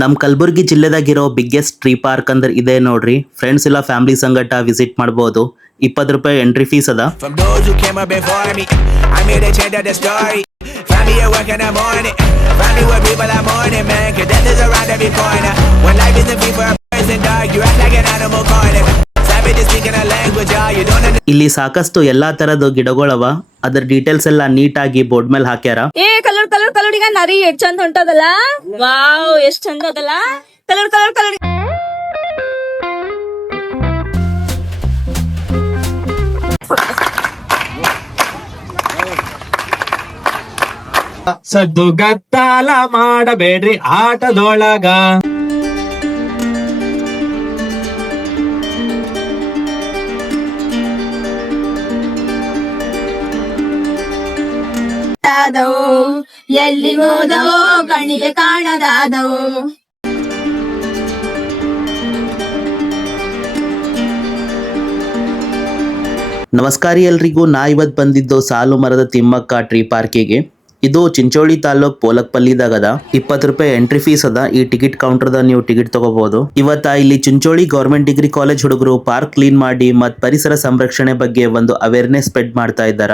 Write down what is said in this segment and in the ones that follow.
ನಮ್ Kalaburagi ಜಿಲ್ಲೆದಾಗಿರೋ biggest tree park ಅಂದ್ರೆ ಇದೆ ನೋಡ್ರಿ. ಫ್ರೆಂಡ್ಸ್ ಇಲ್ಲ ಫ್ಯಾಮಿಲಿ ಸಂಗಟ ವಿಸಿಟ್ ಮಾಡಬಹುದು. 20 ರೂಪಾಯಿ ಎಂಟ್ರಿ ಫೀಸ್ ಅದ. From those who came up before me, I'm here to change up the story. Family at work in the morning, family with people at morning, man, 'cause death is around every corner. When life isn't free for a person, dog, you act like an animal corner. Savage is speaking a language, y'all, you don't understand. ಇಲ್ಲಿ ಸಾಕಷ್ಟು ಎಲ್ಲಾ ತರದ ಗಿಡಗಳವ. ಅದರ details ಎಲ್ಲ ನೀಟಾಗಿ board ಮೇಲೆ ಹಾಕ್ಯಾರ. Colour colour colour ಈಗ ನರಿ ಎಷ್ಟ್ ಚಂದ ಹೊಂಟದಲ್ಲ. ವಾವ್ ಎಷ್ಟ್ ಚಂದ ಅದಲ್ಲ. ಕಲರ್ ಕಲರ್ ಕಲರ್ ಸದ್ದು ಗದ್ದಾಲ ಮಾಡಬೇಡ್ರಿ ಆಟದೊಳಗ. ಎಲ್ಲಿ ಹೋದವೋ ಕಣ್ಣಿಗೆ ಕಾಣದಾದವು. ನಮಸ್ಕಾರ ಎಲ್ರಿಗೂ. ನಾ ಇವತ್ತು ಬಂದಿದ್ದು ಸಾಲು ಮರದ ತಿಮ್ಮಕ್ಕ ಟ್ರೀ ಪಾರ್ಕಿಗೆ. ಇದು ಚಿಂಚೋಳಿ ತಾಲೂಕ್ ಪೋಲಕ್ಪಲ್ಲಿದಾಗದ. 20 ರೂಪಾಯಿ ಎಂಟ್ರಿ ಫೀಸ್ ಅದ. ಈ ಟಿಕೆಟ್ ಕೌಂಟರ್ದ ನೀವು ಟಿಕೆಟ್ ತಗೋಬಹುದು. ಇವತ್ತ ಇಲ್ಲಿ ಚಿಂಚೋಳಿ ಗೌರ್ಮೆಂಟ್ ಡಿಗ್ರಿ ಕಾಲೇಜ್ ಹುಡುಗರು ಪಾರ್ಕ್ ಕ್ಲೀನ್ ಮಾಡಿ ಮತ್ ಪರಿಸರ ಸಂರಕ್ಷಣೆ ಬಗ್ಗೆ ಒಂದು ಅವೇರ್ನೆಸ್ ಸ್ಪ್ರೆಡ್ ಮಾಡ್ತಾ ಇದ್ದಾರ.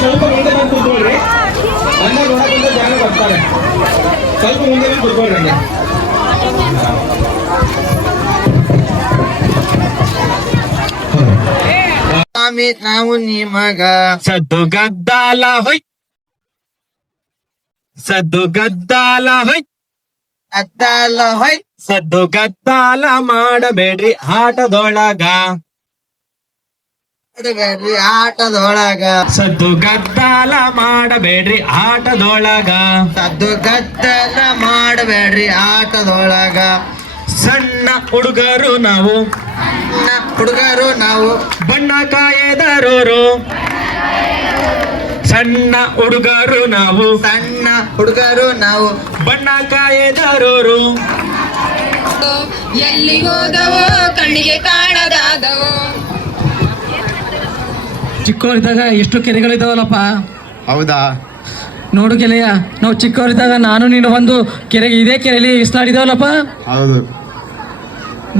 ಸ್ವಲ್ಪ ಮುಂದೆ ಬಂದು ಕೂತ್ಕೊಳ್ರಿ. ಬಂದಾಗ ನೋಡಕ್ಕಿಂತ ಜನ ಬರ್ತಾರೆ. ಸ್ವಲ್ಪ ಮುಂದೆ ಬಂದು ಕೂತ್ಕೊಳ್ರಿ. ನಾವು ನಿಮಗ ಸದ್ದು ಗದ್ದಾಲ ಹೊಯ್, ಸದ್ದು ಗದ್ದಾಲ ಹೊಯ್, ಅದ್ದಾಲ ಹೊಯ್. ಸದ್ದು ಗದ್ದಾಲ ಮಾಡಬೇಡ್ರಿ ಆಟದೊಳಗ, ಆಟದೊಳಗ. ಸದ್ದು ಗದ್ದಾಲ ಮಾಡಬೇಡ್ರಿ ಆಟದೊಳಗ, ಸದ್ದು ಗದ್ದಾಲ ಮಾಡಬೇಡ್ರಿ ಆಟದೊಳಗ. ಸಣ್ಣ ಹುಡುಗರು ನಾವು, ಹುಡುಗರು ನಾವು, ಬಣ್ಣ ಕಾಯದರೋರು. ಸಣ್ಣ ಹುಡುಗರು ನಾವು, ಸಣ್ಣ ಹುಡುಗರು ನಾವು, ಬಣ್ಣ ಕಾಯದರೋರು. ಎಲ್ಲಿಗೋದವೋ ಕಣ್ಣಿಗೆ ಕಾಣದಾದವು. ಚಿಕ್ಕವರಿದ್ದಾಗ ಎಷ್ಟು ಕೆರೆಗಳಿದಾವಲ್ಲಪ್ಪ. ಹೌದಾ? ನೋಡು ಗೆಳೆಯ, ನಾವು ಚಿಕ್ಕವರಿದ್ದಾಗ ನಾನು ನೀನು ಒಂದು ಕೆರೆಗೆ, ಇದೇ ಕೆರೆಯಲ್ಲಿ ಇಸ್ಲಾಡಿದಾವಲ್ಲಪ್ಪ. ಹೌದು.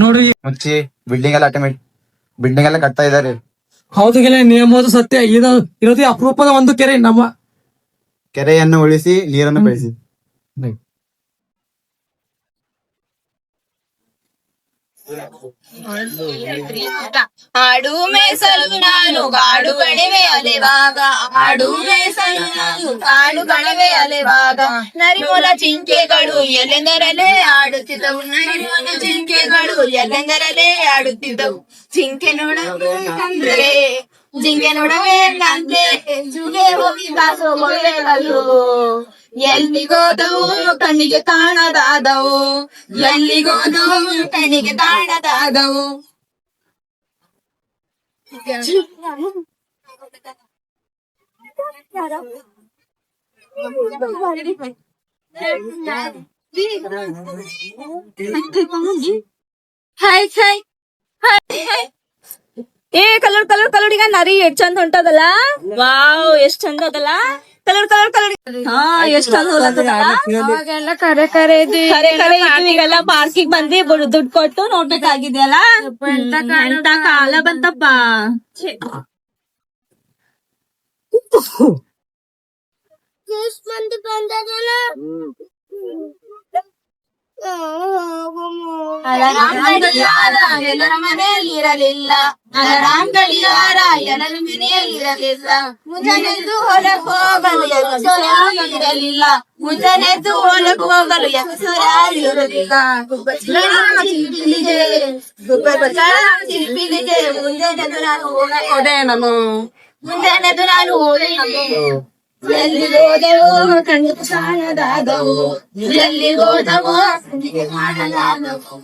ನೋಡು ಮುಚ್ಚಿ ಬಿಲ್ಡಿಂಗ್ ಎಲ್ಲ ಬಿಲ್ಡಿಂಗ್ ಎಲ್ಲ ಕಟ್ತಾ ಇದಾರೆ. ಹೌದು ಗೆಳೆಯ, ನಿಯಮೋದು ಸತ್ಯ. ಇರೋದೇ ಅಪರೂಪದ ಒಂದು ಕೆರೆ ನಮ್ಮ. ಕೆರೆಯನ್ನು ಉಳಿಸಿ ನೀರನ್ನು ಬೆಳೆಸಿ. ಆಡು ಮೇಸಲು ನಾನು ಕಾಡು ಕಣಿವೆ ಅಲೆವಾಗ, ಆಡು ಮೇಸಲು ನಾನು ಕಾಡು ಕಣಿವೆ ಅಲೆವಾಗ. ನರಿಮೂಲ ಜಿಂಕೆಗಳು ಎಲ್ಲೆಂದರಲ್ಲೇ ಆಡುತ್ತಿದ್ದವು, ನರಿಮೂಲ ಜಿಂಕೆಗಳು ಎಲ್ಲೆಂದರಲ್ಲೇ ಆಡುತ್ತಿದ್ದವು. ಜಿಂಕೆ ನೋಡಬೇಕಂದ್ರೆ, ಜಿಂಕೆ ನೋಡಬೇಕಂದ್ರೆ ಜುಗೆ ಹೋಗಿ ಕಾಸು ಕೊಡಬೇಕಲ್ಲು. ಎಲ್ಲಿಗೋದವು ಕಣ್ಣಿಗೆ ಕಾಣದಾದವು, ಎಲ್ಲಿಗೋದವು ಕಣ್ಣಿಗೆ ಕಾಣದಾದವು. ಕಲರ್ ಕಲರ್ ಕಲರ್ ಈಗ ನರಿ ಎಷ್ಟ್ ಚಂದ ಹೊಂಟದಲ್ಲ. ವಾವ್ ಎಷ್ಟ್ ಚಂದ ಅದಲ್ಲ. ಕಲರ್ ಕಲರ್ ಕಲರ್ ಎಷ್ಟ್ ಚಂದ ಹೊಲತ್ತದಲ್ಲ. ಕರೆ ಕರೆ ಈಗೆಲ್ಲ ಪಾರ್ಕಿಗೆ ಬಂದಿ ದುಡ್ಡು ಕೊಟ್ಟು ನೋಡ್ಬೇಕಾಗಿದೆಯಲ್ಲ. ಎಂತ ಕಾಲ ಬಂತಪ್ಪ. ಎಲ್ಲರ ಮನೆಯಲ್ಲಿರಲಿಲ್ಲ, ಅಲರಾಮ್ ಗಡಿಯಾರ ಎಲ್ಲರ ಮನೆಯಲ್ಲಿರಲಿಲ್ಲ. ಮುಂಜಾನೆದ್ದು ಹೊಲಕ್ ಹೋಗಲು ಇರಲಿಲ್ಲ, ಮುಂಜಾನೆದ್ದು ಹೊಲಕ್ ಹೋಗಲು ಇರಲಿಲ್ಲ. ಚಿಲಿಪಿಲಿಗೆ ಮುಂಜಾನೆದ್ದು ನಾನು ಹೋಗಕೊಡೆ ನಾನು. ಮುಂಜಾನೆದು ನಾನು ಹೋದೆವು ಎಲ್ಲಿ ಹೋದೆವು ಕಣ್ಣು ಕಾಣದಾದವು ಎಲ್ಲಿ ಹೋದವೋ ಕಣ್ಣಿಗೆ ಕಾಣಲಾದವು.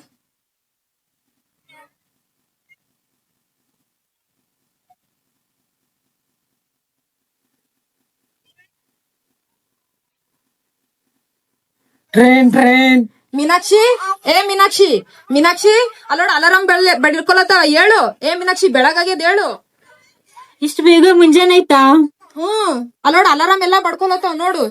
ಟ್ರೈನ್ ಮೀನಾಕ್ಷಿ, ಮೀನಾಕ್ಷಿ, ಮೀನಾಕ್ಷಿ ಅಲ್ಲೋಡ ಅಲಾರಾಮ್ ಬೆಳ್ಕೊಳತ್ತಾವ, ಹೇಳು. ಮೀನಾಕ್ಷಿ ಬೆಳಗಾಗ್ಯದ, ಹೇಳು. ಇಷ್ಟು ಬೇಗ ಮುಂಜಾನೆ ಆಯ್ತಾ? ಅಲ್ಲೋಡ ಅಲಾರಾಮ್ ಎಲ್ಲಾ ಬಡ್ಕೊಳತ್ತಾವ ನೋಡು.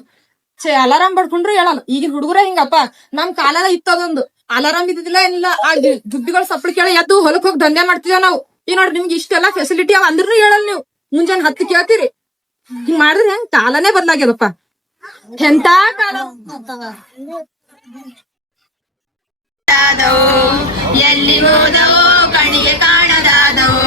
ಅಲಾರಾಮ್ ಬಡ್ಕೊಂಡ್ರು ಹೇಳಲ್ಲ. ಈಗಿನ ಹುಡುಗರ ಹಿಂಗಪ್ಪ. ನಮ್ ಕಾಲೆಲ್ಲ ಇತ್ತದೊಂದು ಅಲಾರಾಮ್ ಇದ್ದಿದ್ದಿಲ್ಲ, ಏನಿಲ್ಲ. ಆ ದುಡ್ಡಿಗಳು ಸಪ್ಳಿ ಕೇಳ ಎದ್ದು ಹೊಲಕ್ ಹೋಗಿ ದಂಧೆ ಮಾಡ್ತಿದ್ದೇವ್ ನಾವು. ಈ ನೋಡ್ರಿ ನಿಮ್ಗೆ ಇಷ್ಟೆಲ್ಲಾ ಫೆಸಿಲಿಟಿ ಅವ ಅಂದ್ರೂ ಹೇಳಲ್ ನೀವು. ಮುಂಜಾನೆ 10 ಕೇಳ್ತೀರಿ. ಹಿಂಗ್ ಮಾಡಿದ್ರೆ ಹೆಂಗ್ ಕಾಲನೇ ಬದ್ಲಾಗ್ಯದಪ್ಪ. ಎಂತ ಕಾಲ. ಎಲ್ಲಿ ಹೋದವೋ ಕಣ್ಣಿಗೆ ಕಾಣದಾದವು.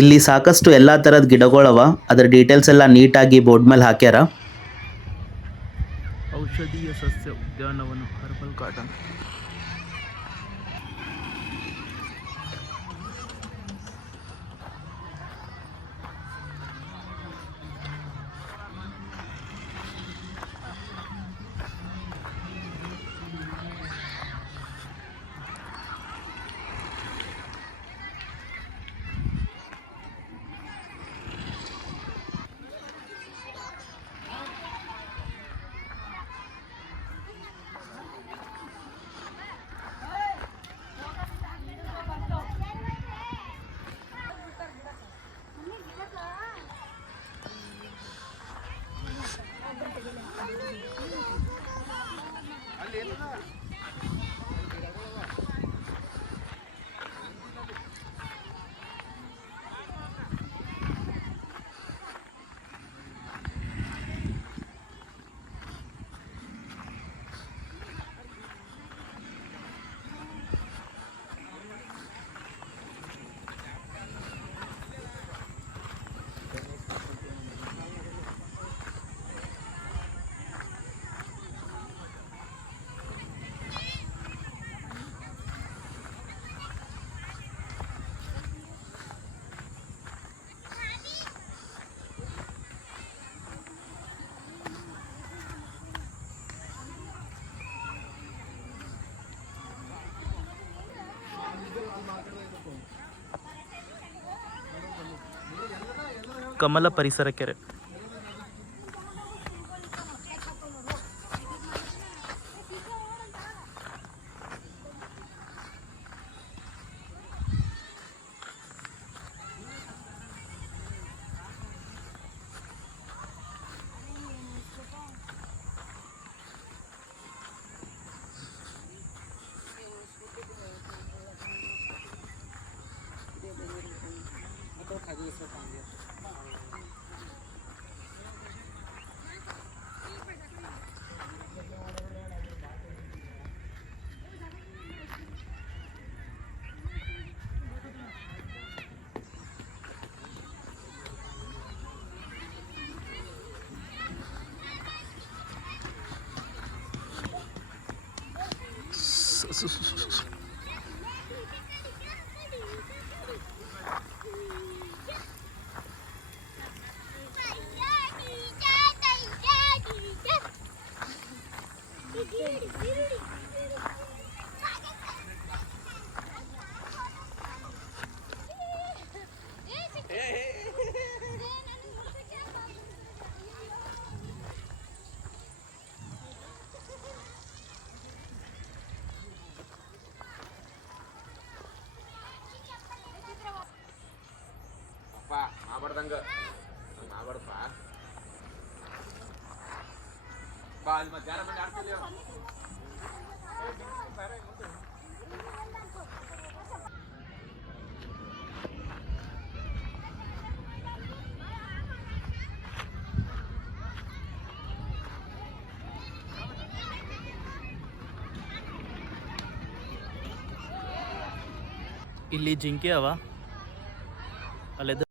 ಇಲ್ಲಿ ಸಾಕಷ್ಟು ಎಲ್ಲ ಥರದ ಗಿಡಗಳವ. ಅದರ ಡೀಟೇಲ್ಸ್ ಎಲ್ಲ ನೀಟಾಗಿ ಬೋರ್ಡ್ ಮೇಲೆ ಹಾಕ್ಯಾರ. ಔಷಧೀಯ ಸಸ್ಯ ಉದ್ಯಾನವನ ಹರ್ಬಲ್ ಗಾರ್ಡನ್. ಕಮಲ ಪರಿಸರ ಕೆರೆ. ಇಲ್ಲಿ ಜಿಂಕೆ ಅವ ಅಲ್ಲೆದ